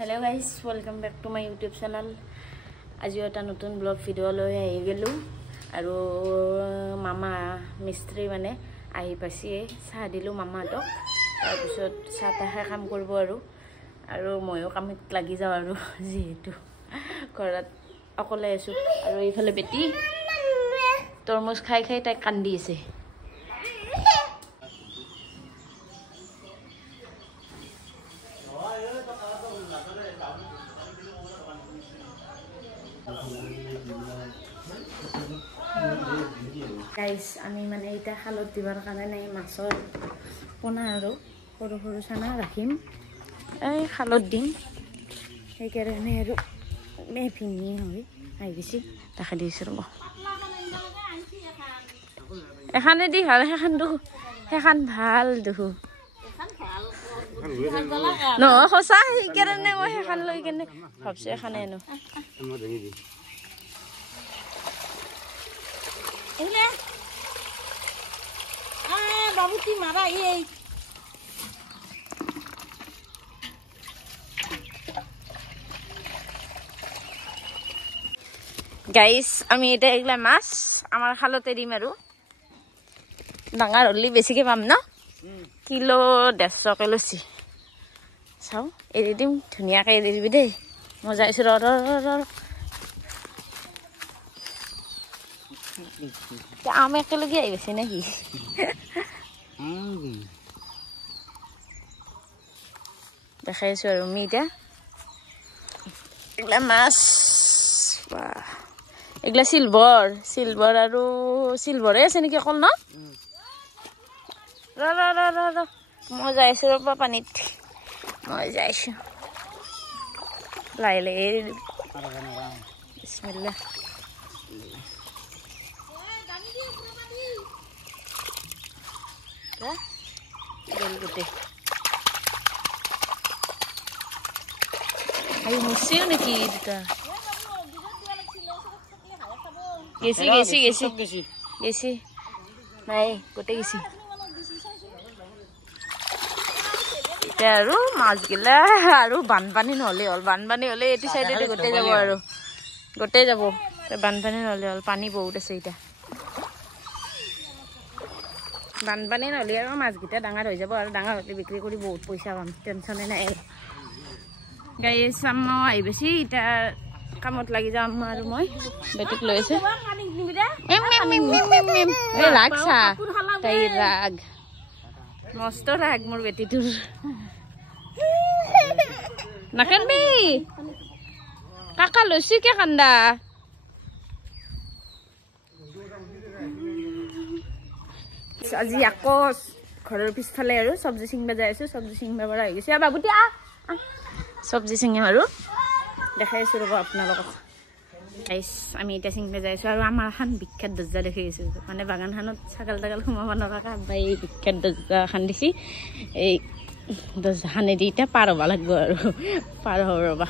Hello guys, welcome back to my YouTube channel. আজি এটা নতুন ব্লগ ভিডিও লৈ আহি গেলো আৰু মামা মিস্ত্ৰী মানে আহি পাছি চাহ দিলো মামাহঁতক তাৰ পিছত চাহ তাহে কাম কৰিব আৰু ময়ো কামত লাগি যাওঁ আৰু যেহেতু ঘৰত অকলে আছো আৰু এইফালে বেটি তৰমুজ খাই খাই তাই কান্দি আছে guys আমি মানে এটা খালত দিবার কাৰণে মাছৰ পোনা আৰু সৰু সৰু চানা ৰাখিম এই খালত দিম সেই কাৰণে আৰু মে ভিনি হয় আই বেছি দেখা দিছো ৰব এখানে দি ভাল হেখান ভাল দেখো ন খসা সেই কাৰণে মই হেখান লৈ কেনে ভাবছো এখানে ন এলে বাবু কি মারা এই গাইস আমি এটা এগুলা মাছ আমার খালতে দিম আৰু ডাঙৰ হলি বেছিকে পাম না কিলো 150 কিলো চি চাও এৰি দিম ধুনিয়াকে এৰি দিবি দেই মজা আইছো ৰ আমি একেলগে আহি গৈছে নেকি দেখাইছো আৰু আমি এতিয়া এগুলা মাছ এগুলা সিলভাৰ আৰু সিলভাৰে আছে নেকি অকল ন ৰ মই যাইছো ৰবা পানীত মই যাইছো লাইলে বিসমিল্লাহ গেলগুতে আই মুসিও নাকি এটা গেছি নাই গোটে গেছি এটা আৰু মাছ গিলা আৰু বানপানী নহলে হল বানপানী হলে এটি সাইডে গোটে যাব আৰু গোটে যাব বানপানী নহলে হল পানী বহুত আছে এটা বানপানী নহলে আৰু মাছগিটা ডাঙৰ হৈ যাব আৰু ডাঙৰ হতে বিক্ৰী কৰি বহুত পইচা পাম টেনচনে নাই গাইস আমো আই বেছি এটা কামত লাগি যাম আৰু মই বেটিক লৈ আছে এ লাগছা তাই ৰাগ মস্ত ৰাগ মোৰ বেটিটোৰ নাকানবি কাকা লৈছি কে কান্দা আজি আকৌ ঘৰৰ পিছফালে আৰু সবজি চিংবা যাই আছো সবজি চিংবা পৰা হৈ গৈছে বাবুটি সবজি চিঙিম আৰু দেখাইছো ৰব আপোনালোকক গাইস আমি এটা চিংবা যাই আছো আৰু আমাৰ খান বিখ্যাত দৰ্জা দেখাইছো মানে বাগানখানত ছাগল তাগল সোমাব নৰাকা বাই বিখ্যাত দৰ্জা খান দিছি এই দৰ্জাখানে দি এটা পাৰ হ'ব লাগিব আৰু পাৰ হ'ব ৰবা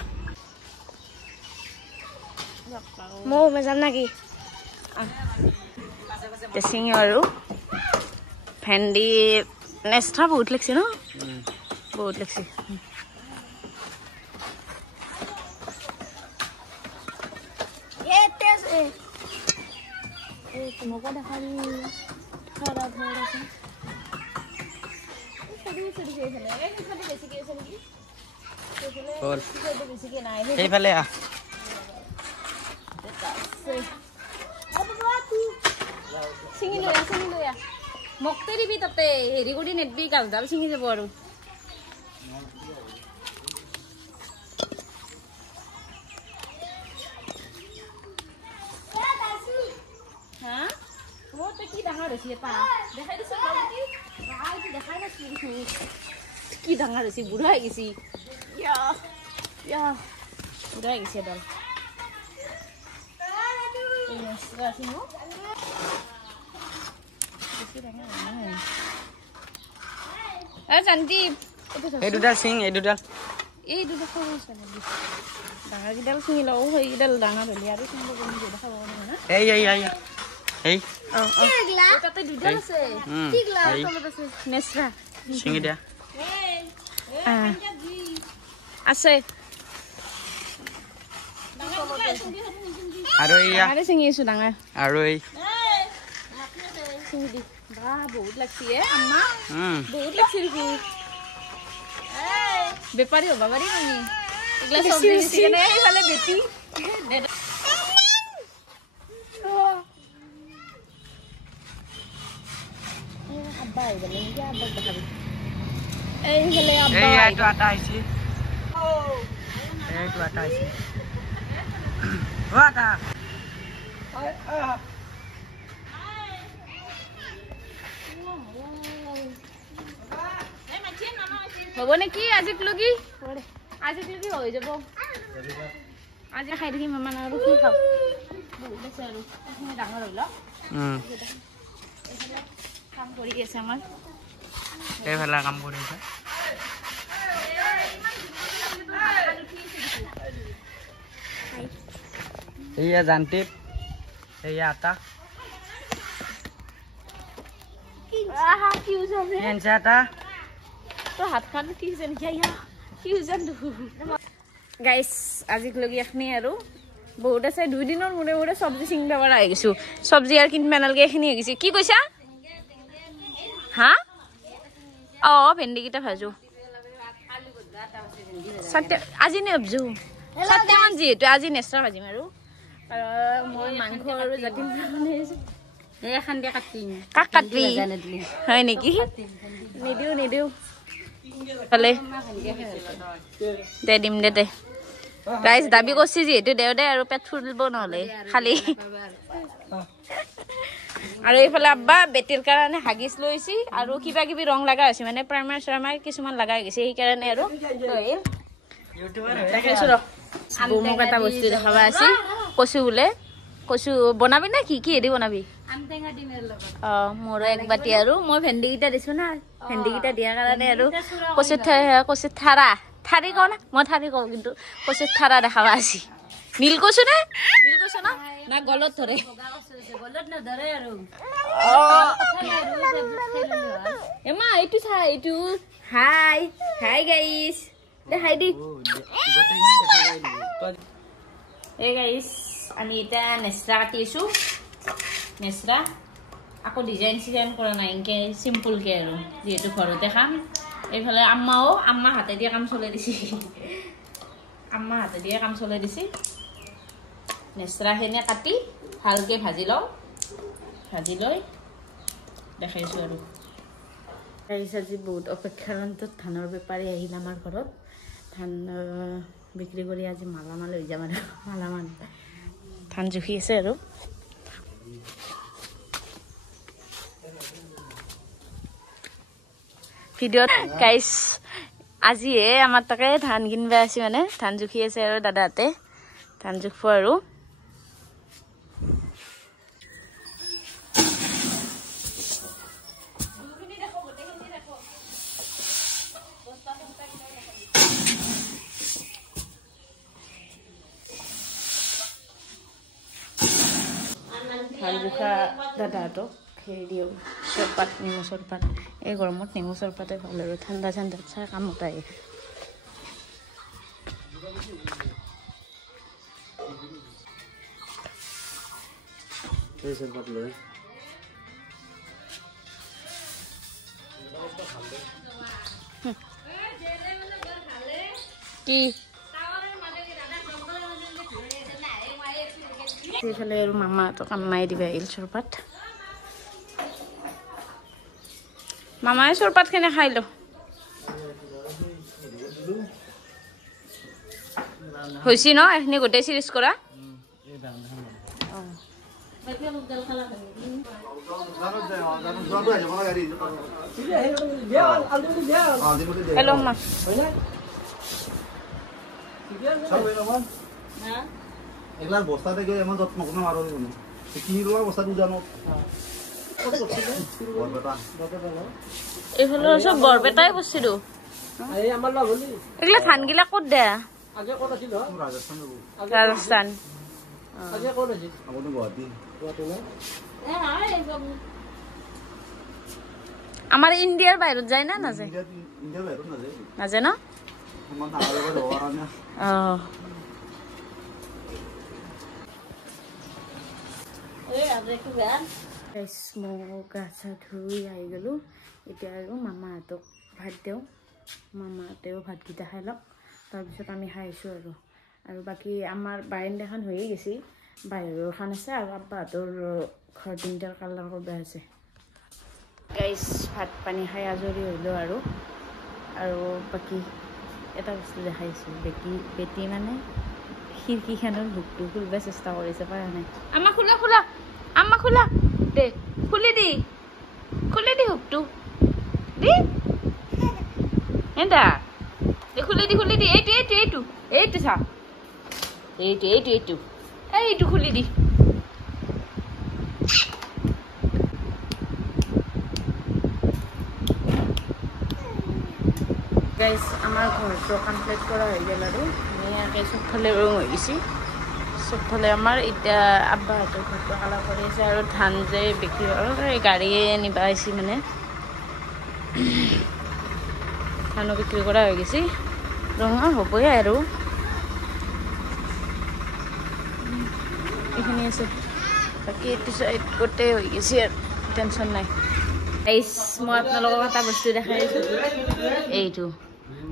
মৌ মজাম নাকি চিঙি আৰু ভেন্দি নেস্টা বহুত লাগছে ন বহুত লাগছে তোমাকে দেখাবি খাৰাপ হয়ে গেছে মকতে দিবি তাতে হেৰি কৰি নেটবি গাছডাল ছিঙি যাব আৰু কি ডাঙৰ হৈছে এটা দেখাই দিছো কি ডাঙৰ হৈছে বুঢ়া হৈ গৈছি বুঢ়া হৈ গৈছে এডাল এই দুডাল চিং এই দুডাল ডাঙৰ কেইডাল চিঙি লওঁ সেইকেইডাল ডাঙৰ হ'লে আৰু চিঙিব দেখাব না এই তাতে দুডাল আছে ঠিকলা তলত আছে নেছৰা চিঙি দিয়া আছে আৰু এয়া আৰে চিঙি আছো ডাঙৰ আৰু এই চিঙি দি বা বহুত লাগছি আম্মা হুম বহুত লাগছি দেখো বেপাৰী হবা পাৰি তুমি এগলা চব্জি দিছি কেনে এইফালে বেটি আব্বা আহি গ'লে নেকি আব্বাক দেখাবি এইফালে আব্বা এইটো আটা আহিছে এইটো আটা আহিছে ও আটা হ'ব নেকি আজি লগি হৈ যাব আজি খাই দেখি মামা আৰু কি খাব বহুত আছে আৰু ডাঙৰ হৈ লওক কাম কৰি আছে আমাৰ এইফালে কাম কৰি আছে এইয়া জানটিপ এইয়া আটা কি হৈছে কেনছে আটা তো হাত খান কি হৈছে নেকি কি হৈছে গাইছ আজিক লগি এখনি আৰু বহুত আছে 2 দিনৰ মূৰে মূৰে চব্জি চিংবা পৰা আহি গৈছো চব্জি আৰু কিনবা নালগে এখিনি হৈ গৈছে কি কৈছা হা ভেন্দি কিটা ভাজো আজি নেবজো 7 মান যিহেতু আজি নেক্সট্ৰা ভাজিম আৰু মই মাংস আৰু জাতিন বনাইছো এখন দিয়া কাটবি হয় নেকি নিদিও ভালে দে দিম দে ৰাইজ দাবী কৰিছে যিহেতু দেও দে আৰু পেট ফুলিব নহ'লে খালি আৰু এইফালে আব্বা বেটিৰ কাৰণে হাগিছ লৈছি আৰু কিবা কিবি ৰং লগা হৈছে মানে প্ৰাইমাৰ চাৰমাৰ কিছুমান লগা হৈ গৈছে সেইকাৰণে আৰু দেখাইছো ৰ মোক এটা বস্তু দেখাবা আছে কচু বোলে কচু বনাবি না কি হেৰি বনাবি মোৰ এক বাটি আৰু মই ভেন্দি কেইটা দিছো না ভেন্দি কেইটা দিয়াৰ কাৰণে আৰু কচুত ঠাৰি কওঁ না মই ঠাৰি কওঁ কিন্তু কচুত ঠাৰা দেখাবা আছে নীল কচু না গলত ধৰে এমা এইটো চাই এইটো হাই গাইছ দে হাই দি এই গাইছ আমি এটা নেচৰা কাটি আছো নেচৰা আকৌ ডিজাইন কৰা নাই এনেকে চিম্পলকে আৰু যিহেতু ঘৰতে খাম এইফালে আম্মা হাতে দিয়ে কাম চলাই দিছি নেচৰাখিনি কাটি ভালকে ভাজি লৈ দেখাইছো আৰু আজি বহুত অপেক্ষাৰ অন্তত ধানৰ বেপাৰী আহিল আমাৰ ঘৰত ধান বিক্ৰী কৰি আজি মালামাল হৈ যাম আৰু মালামাল ধান জুখি আছে আৰু ভিডিঅ'ত গাইছ আজিহে আমাৰ তাকে ধান কিনবা আছে মানে ধান জুখি আছে আৰু দাদাহঁতে ধান জুখব আৰু ধান জুখা দাদাহঁতক খেৰি দিওঁ চৰপাত নেমু চৰপাত এই গৰমত নেমু চৰপাতে ভাল আৰু ঠাণ্ডা চাহ কামত আহে কি এইফালে আৰু মামাহঁতক আম্মাই দিবা আহিল চৰপাত মামাই চৰপাতখিনি খাই ল হৈছে ন এইখিনি গোটেই চিৰিজ কৰা হেল্ল' মা এগুলাৰ বস্তা থেকে এমন যত্ন কোনো আৰো কিনি লোৱা বস্তাটো জানো এইফালে চব বৰপেটাই বস্তিটো এইগিলা ধানগিলা ক'ত দে ৰাজস্থান আমাৰ ইণ্ডিয়াৰ বাহিৰত যায় না নাযায় নাযায় ন গাইছ মই গা চা ধুই আহি গ'লোঁ এতিয়া আৰু মামাহঁতক ভাত দিওঁ মামাহঁতেও ভাতকেইটা খাই লওক তাৰপিছত আমি খাইছোঁ আৰু বাকী আমাৰ বাৰান্দাখন হৈয়ে গৈছে বাহিৰৰখন আছে আৰু আব্বাহঁতৰ ঘৰ তিনিটাৰ কালাৰ কৰিব আছে গাইছ ভাত পানী খাই আজৰি হ'লোঁ আৰু বাকী এটা বস্তু দেখাইছোঁ বেটি মানে খিৰিকীখনৰ হুকটো খুলিব চেষ্টা কৰিছে পৰা নাই আমাক খোলা দে খুলি দি হুকটো দি এন্দা দে খুলি দি এইটো চা এইটো খুলি দি গাইজ আমাৰ ঘৰটো কমপ্লিট কৰা হৈ গ'ল আৰু ধুনীয়াকৈ চবফালে ৰং হৈ গৈছে চবফালে আমাৰ এতিয়া আব্বাহঁতৰ ঘৰটো কালাৰ কৰি আছে আৰু ধান যে বিক্ৰী আৰু গাড়ীয়ে নিব আহিছে মানে ধানো বিক্ৰী কৰা হৈ গৈছে ৰঙা হ'বই আৰু এইখিনি আছে বাকী এইটো চাইড গোটেই হৈ গৈছে আৰু টেনশ্যন নাই গাইজ মই আপোনালোকক এটা বস্তু দেখাই আছোঁ এইটো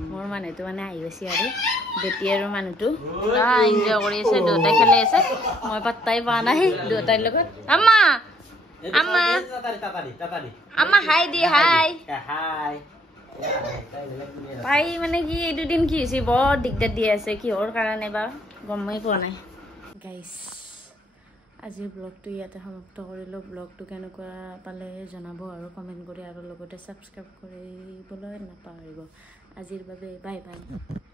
মোৰ মানুহটো মানে আহি গৈছে আৰু বেটি আৰু মানুহটো পুৰা এনজয় কৰি আছে দুয়োটাই খেলি আছে মই পাত্তাই পোৱা নাই দুয়োটাৰ লগত আমা হাই দি হাই তাই মানে কি এই দুদিন কি হৈছে বৰ দিগদাৰ দি আছে কিহৰ কাৰণে বা গমেই পোৱা নাই গাইজ আজিৰ ব্লগটো ইয়াতে সমাপ্ত কৰিলোঁ ব্লগটো কেনেকুৱা পালে জনাব আৰু কমেণ্ট কৰি আৰু লগতে ছাবস্ক্ৰাইব কৰিবলৈ নাপাহৰিব আজিৰ বাবে বাই বাই